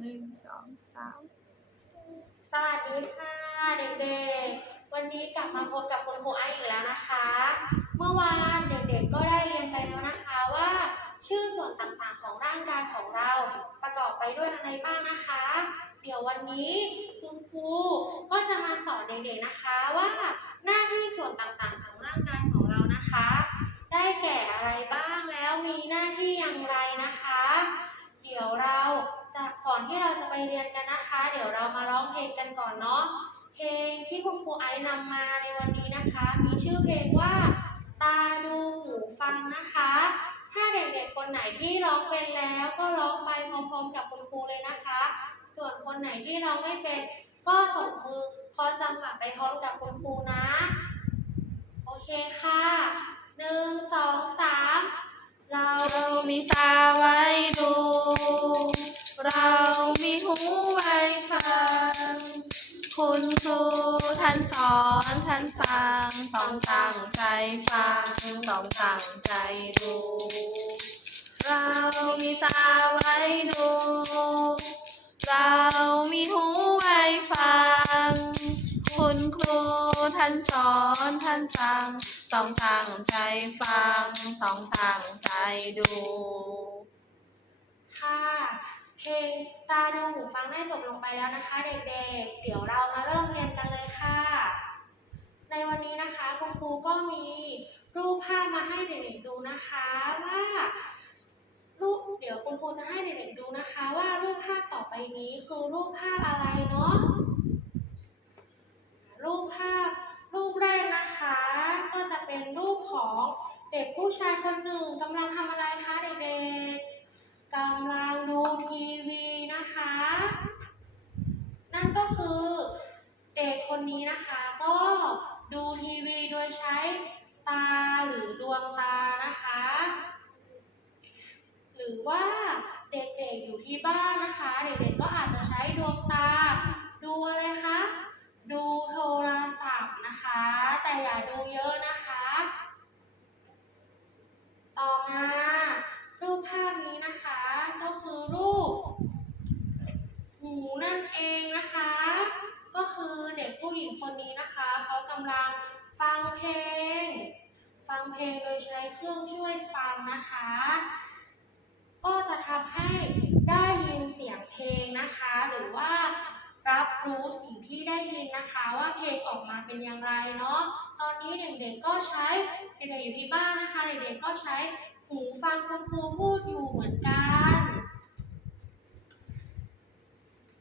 หนึ่งสองสามสวัสดีค่ะเด็กๆ วันนี้กลับมาพบกับคุณครูไออีกแล้วนะคะ เมื่อวานเด็กๆก็ได้เรียนไปแล้วนะคะว่า ชื่อส่วนต่างๆของร่างกายของเราประกอบไปด้วยอะไรบ้างนะคะ เดี๋ยววันนี้คุณครูก็จะมาสอนเด็กๆนะคะว่าหน้าที่ส่วนต่างๆของร่างกายของเรานะคะ ได้แก่อะไรบ้างแล้วมีหน้าที่อย่างไรนะคะ เดี๋ยวเรา อนที่เราจะไปเรียนกันนะคะ เดี๋ยวเรามาร้องเพลงกันก่อนเนาะ เพลงที่คุณครูไอซ์นำมาในวันนี้นะคะ มีชื่อเพลงว่า ตาดูหูฟังนะคะ ถ้าเด็กๆคนไหนที่ร้องเป็นแล้วก็ร้องไปพร้อมๆกับคุณครูเลยนะคะ ส่วนคนไหนที่ร้องไม่เป็นก็ตบมือพอจังหวะไปพร้อมกับคุณครูนะ โอเคค่ะหนึ่งสองสามเราเรามีตาไว้ อนท่านฟังต้องตั้งใจฟังต้องตั้งใจดู เรามีตาไว้ดู เรามีหูไว้ฟัง คุณครูท่านสอนท่านฟังต้องตั้งใจฟังต้องตั้งใจดู ค่ะเพลงตาดูหูฟังได้จบลงไปแล้วนะคะ เด็กๆ เดี๋ยวเรามาเริ่มเรียนกันเลยค่ะ ในวันนี้นะคะคุณครูก็มีรูปภาพมาให้เด็กๆดูนะคะว่ารูปเดี๋ยวคุณครูจะให้เด็กๆดูนะคะ ว่ารูปภาพต่อไปนี้คือรูปภาพอะไรเนาะรูปภาพรูปแรกนะคะ ก็จะเป็นรูปของเด็กผู้ชายคนหนึ่งกำลังทำอะไรคะเด็กๆกำลังดูทีวีนะคะ นั่นก็คือเด็กคนนี้นะคะก็ ดูทีวีโดยใช้ตาหรือดวงตานะคะ หรือว่าเด็กๆอยู่ที่บ้านนะคะ เด็กๆก็อาจจะใช้ดวงตา ดูอะไรคะ ดูโทรศัพท์นะคะ แต่อย่าดูเยอะนะคะ ต่อมารูปภาพนี้นะคะ ก็คือรูปหูนั่นเองนะคะ ก็คือเด็กผู้หญิงคนนี้นะคะำลังฟังเพลง ฟังเพลงโดยใช้เครื่องช่วยฟังนะคะ ก็จะทำให้ได้ยินเสียงเพลงนะคะ หรือว่ารับรู้สิ่งที่ได้ยินนะคะ ว่าเพลงออกมาเป็นอย่างไรเนาะ ตอนนี้เด็กๆก็ใช้เด็กๆอยู่ที่บ้านนะคะ เด็กๆก็ใช้หูฟังคุณครูพูดอยู่เหมือนกัน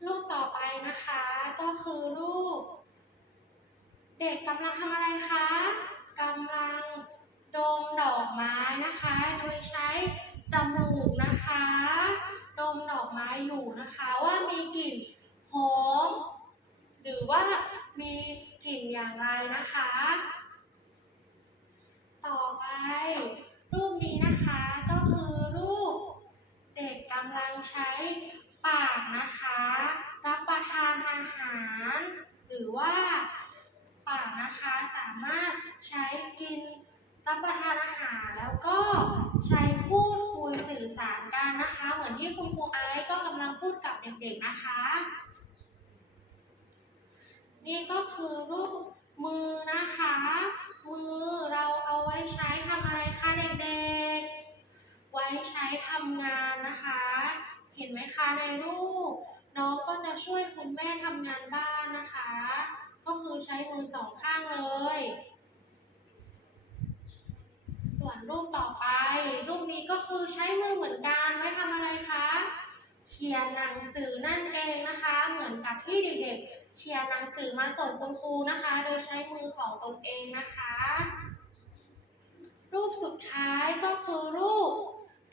รูปต่อไปนะคะก็คือรูป กำลังทำอะไรคะกำลังดมดอกไม้นะคะ โดยใช้จมูกนะคะ ดมดอกไม้อยู่นะคะว่ามีกลิ่นหอมหรือว่ามีกลิ่นอย่างไรนะคะ ต่อไปรูปนี้นะคะก็คือรูปเด็กกำลังใช้ปากนะคะ รับประทานอาหาร หรือว่าากนะคะ สามารถใช้กินรับประทานอาหารแล้วก็ใช้พูดคุยสื่อสารกันนะคะ เหมือนที่คุณครูไอซ์ก็กำลังพูดกับเด็กๆนะคะ นี่ก็คือรูปมือนะคะ มือเราเอาไว้ใช้ทำอะไรคะเด็กๆ ไว้ใช้ทำงานนะคะ เห็นไหมคะในรูป น้องก็จะช่วยคุณแม่ทำงานบ้านนะคะ ก็คือใช้มือสองข้างเลย ส่วนรูปต่อไป รูปนี้ก็คือใช้มือเหมือนกันไว้ทำอะไรคะ เขียนหนังสือนั่นเองนะคะ เหมือนกับที่เด็กๆเขียนหนังสือมาส่งคุณครูนะคะ โดยใช้มือของตนเองนะคะ รูปสุดท้ายก็คือรูป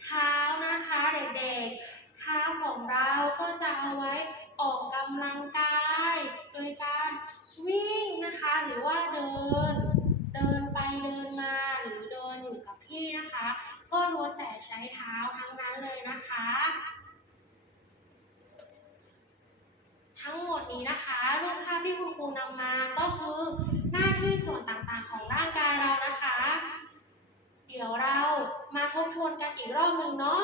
เท้านะคะเด็กๆ เท้าของเราก็จะเอาไว้ออกกำลังกาย โดยการ วิ่งนะคะ หรือว่าเดิน เดินไปเดินมาหรือเดินอยู่กับที่นะคะ ก็ล้วนแต่ใช้เท้าทั้งนั้นเลยนะคะ ทั้งหมดนี้นะคะรูปภาพที่คุณครูนำมาก็คือหน้าที่ส่วนต่างๆของร่างกายเรานะคะ เดี๋ยวเรามาทบทวนกันอีกรอบหนึ่งเนาะ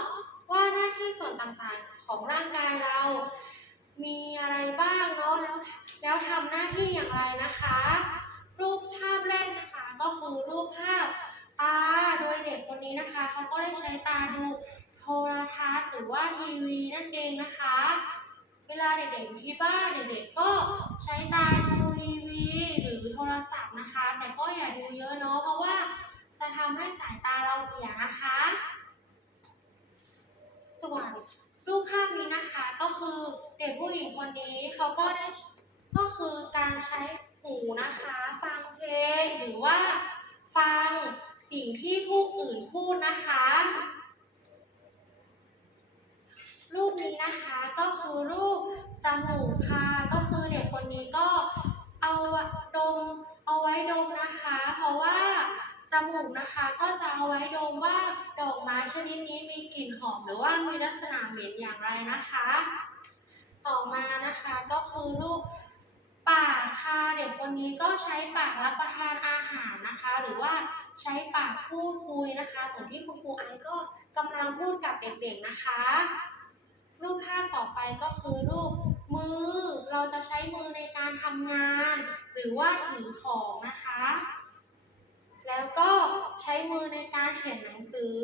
ว่าหน้าที่ส่วนต่างๆของร่างกายเรา มีอะไรบ้างเนาะแล้วแล้วทำหน้าที่อย่างไรนะคะ รูปภาพแรกนะคะก็คือรูปภาพตาโดยเด็กคนนี้นะคะเขาก็ได้ใช้ตาดูโทรทัศน์หรือว่าทีวีนั่นเองนะคะ เวลาเด็กๆอยู่ที่บ้านเด็กๆก็ใช้ตาดูทีวีหรือโทรศัพท์นะคะ แต่ก็อย่าดูเยอะเนาะเพราะว่าจะทำให้สายตาเราเสียนะคะ ส่วนรูปภาพนี้นะคะ คือเด็กผู้หญิงคนนี้เขาก็ได้ก็คือการใช้หูนะคะ ฟังเพลงหรือว่าฟังสิ่งที่ผู้อื่นพูดนะคะ รูปนี้นะคะก็คือรูปจมูกค่ะก็คือเด็กคนนี้ก็เอาดมเอาไว้ดมนะคะ เพราะว่า มูกนะคะก็จะเอาไว้ดมว่าดอกไม้ชนิดนี้มีกลิ่นหอมหรือว่ามีลักษณะเหม็นอย่างไรนะคะ ต่อมานะคะก็คือรูปปากค่ะเด็กคนนี้ก็ใช้ปากรับประทานอาหารนะคะ หรือว่าใช้ปากพูดคุยนะคะเหมือนที่คุณครูไอก็กำลังพูดกับเด็กๆนะคะ รูปภาพต่อไปก็คือรูปมือเราจะใช้มือในการทำงาน หรือว่าถือของนะคะ แล้วก็ใช้มือในการเขียนหนังสือ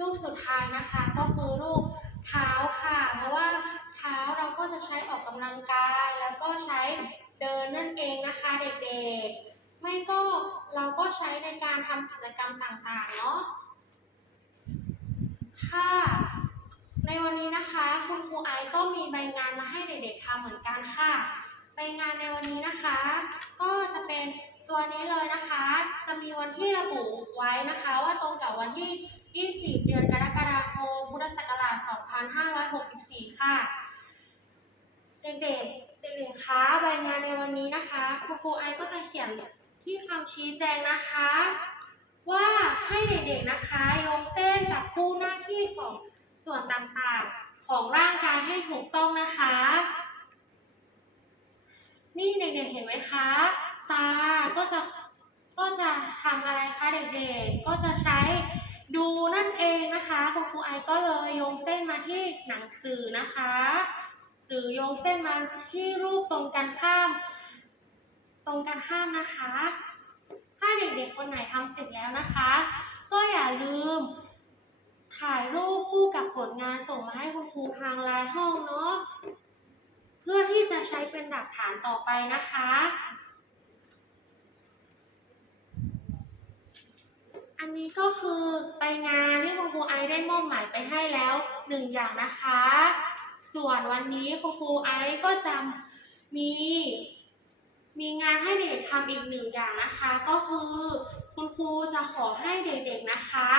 รูปสุดท้ายนะคะก็คือรูปเท้าค่ะ เพราะว่าเท้าเราก็จะใช้ออกกำลังกาย แล้วก็ใช้เดินนั่นเองนะคะเด็กๆ ไม่ก็เราก็ใช้ในการทำกิจกรรมต่างๆเนาะค่ะ ในวันนี้นะคะ คุณครูไอซ์ก็มีใบงานมาให้เด็กๆทำเหมือนกันค่ะ ใบงานในวันนี้นะคะ ก็จะเป็น ตัวนี้เลยนะคะ จะมีวันที่ระบุไว้นะคะ ว่าตรงกับวันที่ 20 เดือนกรกฎาคม พุทธศักราช 2564 ค่ะ เด็กๆ เด็กๆ คะ ใบงานในวันนี้นะคะคุณครูไอก็จะเขียนที่คำชี้แจงนะคะ ว่าให้เด็กๆ นะคะโยงเส้นจับคู่หน้าที่ของส่วนต่างๆ ของร่างกายให้ถูกต้องนะคะ นี่เด็กๆ เห็นไหมคะ ตาก็จะก็จะทำอะไรคะเด็กๆ ก็จะใช้ดูนั่นเองนะคะคุณครูไอก็เลยโยงเส้นมาที่หนังสือนะคะ หรือโยงเส้นมาที่รูปตรงกันข้าม ตรงกันข้ามนะคะ ถ้าเด็กๆคนไหนทำเสร็จแล้วนะคะ ก็อย่าลืม ถ่ายรูปคู่กับผลงานส่งมาให้คุณครูทางไลน์ห้องเนาะเพื่อที่จะใช้เป็นหลักฐานต่อไปนะคะ อันนี้ก็คือไปงานที่คุณครูไอได้มอบหมายไปให้แล้วหนึ่งอย่างนะคะ ส่วนวันนี้คุณครูไอก็จะมีมีงานให้เด็กๆทำอีกหนึ่งอย่างนะคะ ก็คือคุณครูจะขอให้เด็กๆนะคะ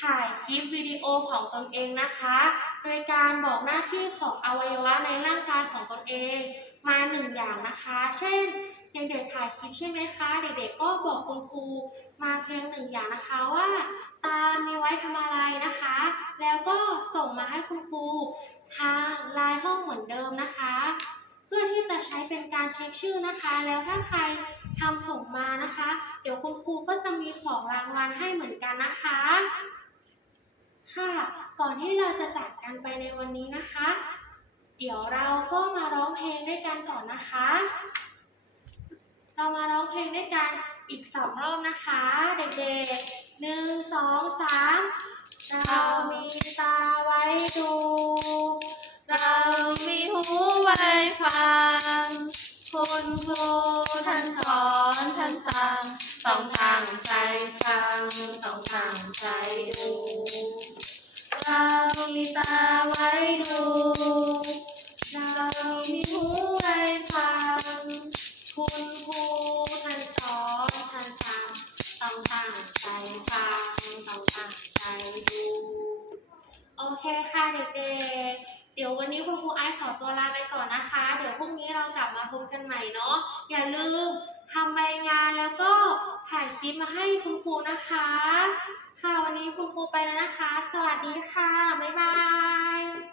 ถ่ายคลิปวิดีโอของตนเองนะคะ โดยการบอกหน้าที่ของอวัยวะในร่างกายของตนเองมาหนึ่งอย่างนะคะ เช่น เด็กๆถ่ายคลิปใช่ไหมคะ เด็กๆก็บอกคุณครูมาเพียงหนึ่งอย่างนะคะว่า ตามีไว้ทำอะไรนะคะ แล้วก็ส่งมาให้คุณครูทางไลน์ห้องเหมือนเดิมนะคะ เพื่อที่จะใช้เป็นการเช็คชื่อนะคะ แล้วถ้าใครทำส่งมานะคะ เดี๋ยวคุณครูก็จะมีของรางวัลให้เหมือนกันนะคะ ค่ะ ก่อนที่เราจะจากกันไปในวันนี้นะคะ เดี๋ยวเราก็มาร้องเพลงด้วยกันก่อนนะคะ เรามาร้องเพลงด้วยกันอีกสองรอบนะคะ เด็กๆหนึ่งสองสามเรามีตาไว้ดู เรามีหูไว้ฟัง คุณครูท่านสอนท่านสั่งต้องตั้งใจ โอเคค่ะเด็กๆ เดี๋ยววันนี้คุณครูไอขอตัวลาไปก่อนนะคะ เดี๋ยวพรุ่งนี้เรากลับมาพบกันใหม่เนาะ อย่าลืมทำใบงานแล้วก็ถ่ายคลิปมาให้คุณครูนะคะ ค่ะวันนี้คุณครูไปแล้วนะคะ สวัสดีค่ะ บ๊ายบาย